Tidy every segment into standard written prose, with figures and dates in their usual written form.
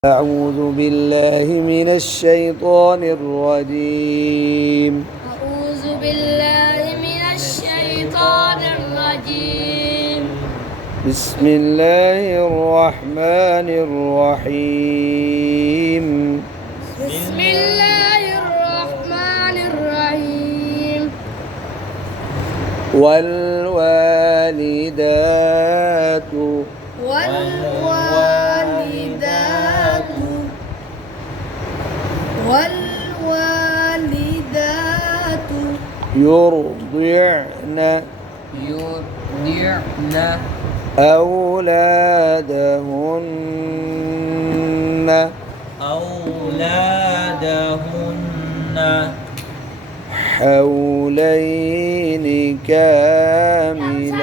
أعوذ بالله من الشيطان الرجيم. أعوذ بالله من الشيطان الرجيم. بسم الله الرحمن الرحيم. بسم الله الرحمن الرحيم. والوالدات يرضعن أولادهن حولين كاملين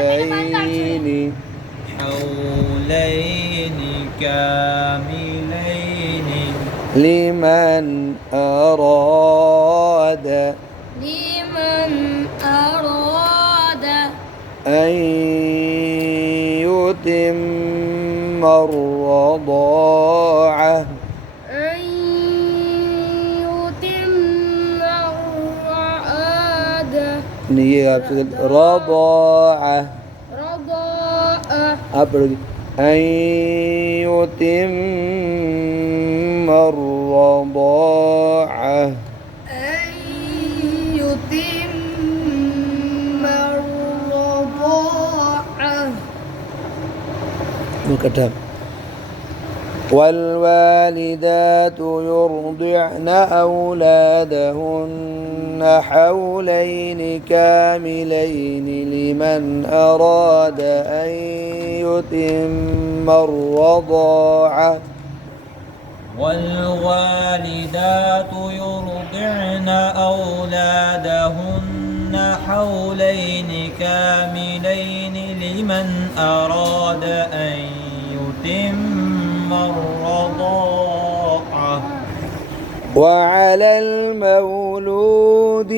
لمن أراد أن يتم الرضاعة رضاعة أن يتم الرضاعة مكتب. والوالدات يرضعن أولادهن حولين كاملين لمن أراد أن يتم الرضاعة والوالدات يرضعن أولادهن حولين كاملين لمن أراد أن يتم الرضاعة وعلى المولود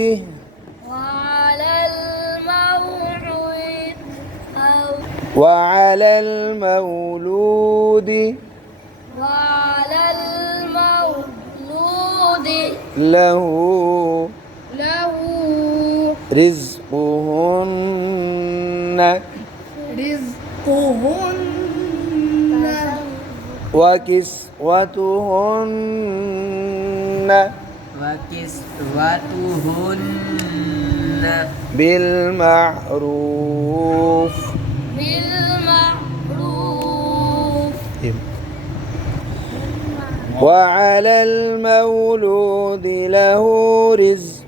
له رزقهن وكسوتهن بالمعروف وعلى المولود له رزقهن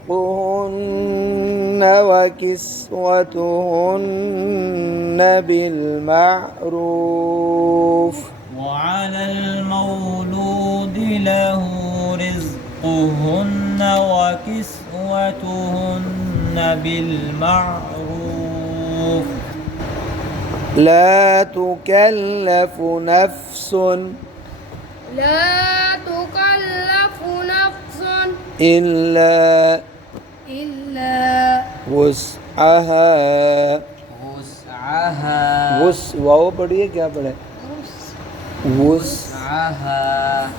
وكسوتهن بالمعروف وعلى المولود له رزقهن وكسوتهن بالمعروف لا تكلف نفس إلا وسعها वाओ पढ़िए क्या पढ़े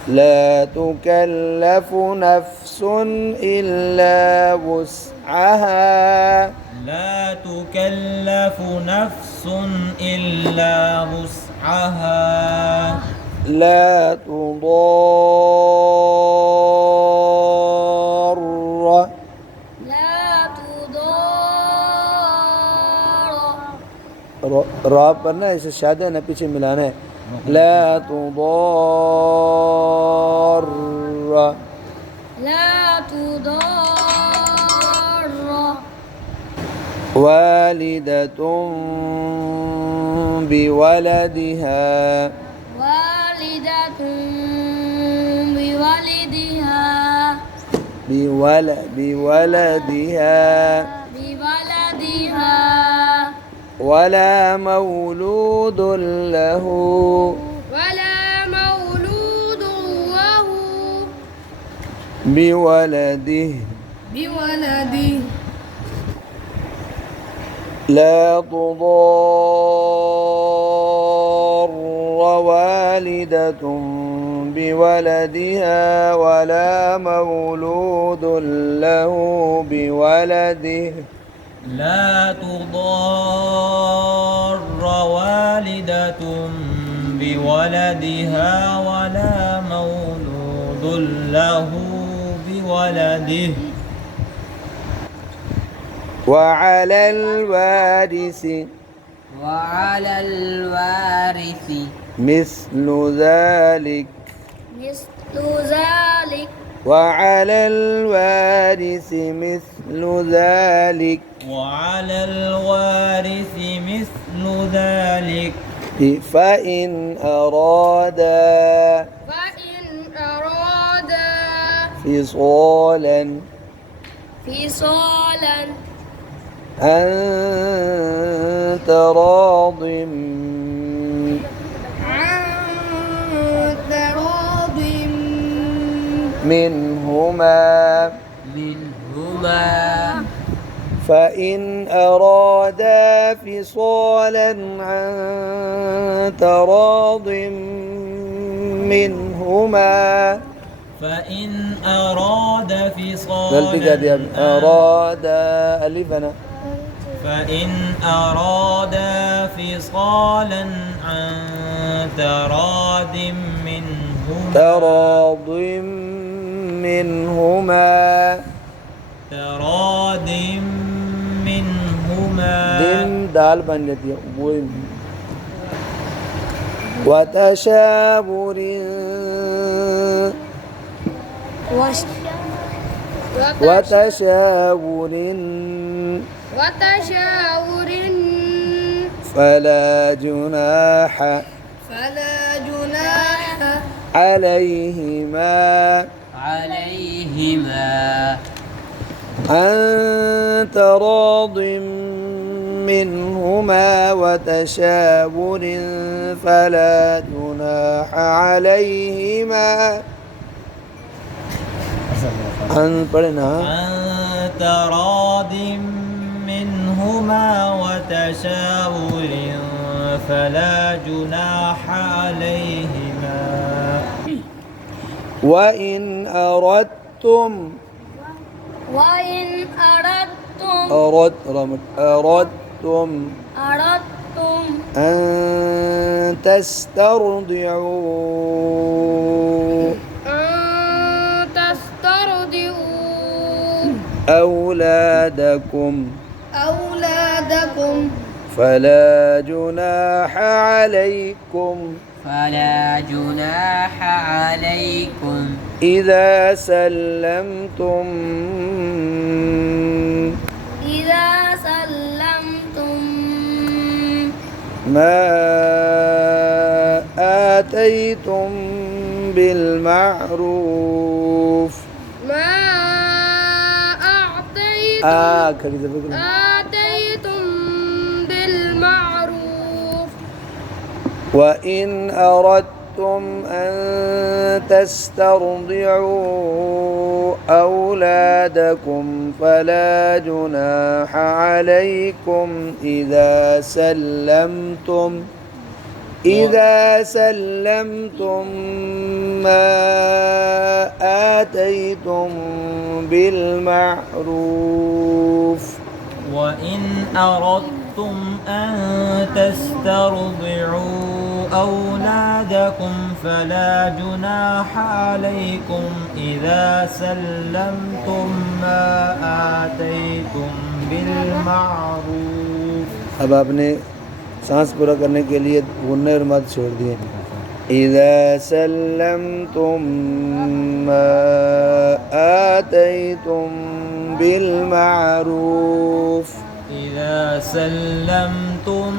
لا تكلف نفس إلا وسعها لا تكلف نفس إلا وسعها لا تضار रा पर ना इसे शादा ना पीछे मिलाना है ला तुदार والدة بولدها ولا مولود له بولده لا تضار والدة والدة بولدها ولا مولود له بولده لا تضار والدة بولدها ولا مولود له بولده وعلى الوارث وعلى الوارث مثل ذلك مثل ذلك وعلى الوارث مثل ذلك وعلى الوارث مثل ذلك فإن أرادا فصالا عن تراض منهما فإن أرادا فصالا عن تراض منهما فإن أراد غلطی کر دیا فصالا أراد ألف أنا فإن أراد فصالا عن تراض منهما تراض منهما تراض منهما دم دال بن جاتی ہے وہ وتشاور وتشاور فلا جناح عليهما عن تراض منهما وتشاور فلا جناح عليهما عن پڑھنا عن تراض منهما وتشاور فلا جناح عليهما وإن أردتم أردتم أن تسترضعوا أولادكم فلا جناح عليكم إذا سلمتم ما آتيتم بالمعروف وإن أردتم أن تسترضعوا أولادكم فلا جناح عليكم إذا سلمتم ما آتيتم بالمعروف وإن أردتم أن تسترضعوا أولادكم فلا جناح عليكم إذا سلمتم ما آتيتم بالمعروف अब आपने सांस पूरा करने के लिए गुन्ने और मद छोड़ दिए إذا سلمتم ما آتيتم بالمعروف إذا سلمتم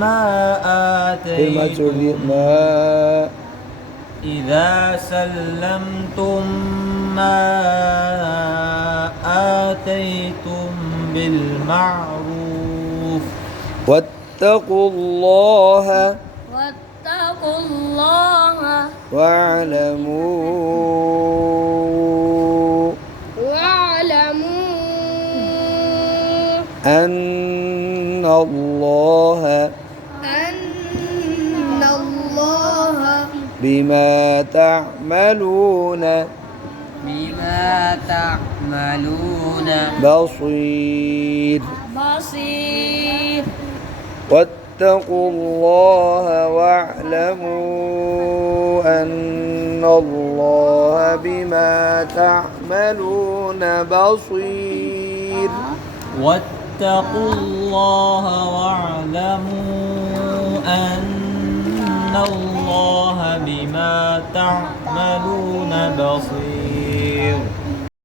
ما फिर मद छोड़ दिए آتيتم إذا سلمتم ما آتيتم بالمعروف واتقوا الله واعلموا أن الله بما تعملون بما تعملون بصير بصير واتقوا الله واعلموا أن الله بما تعملون بصير واتقوا الله واعلموا أن الله بما تعملون بصير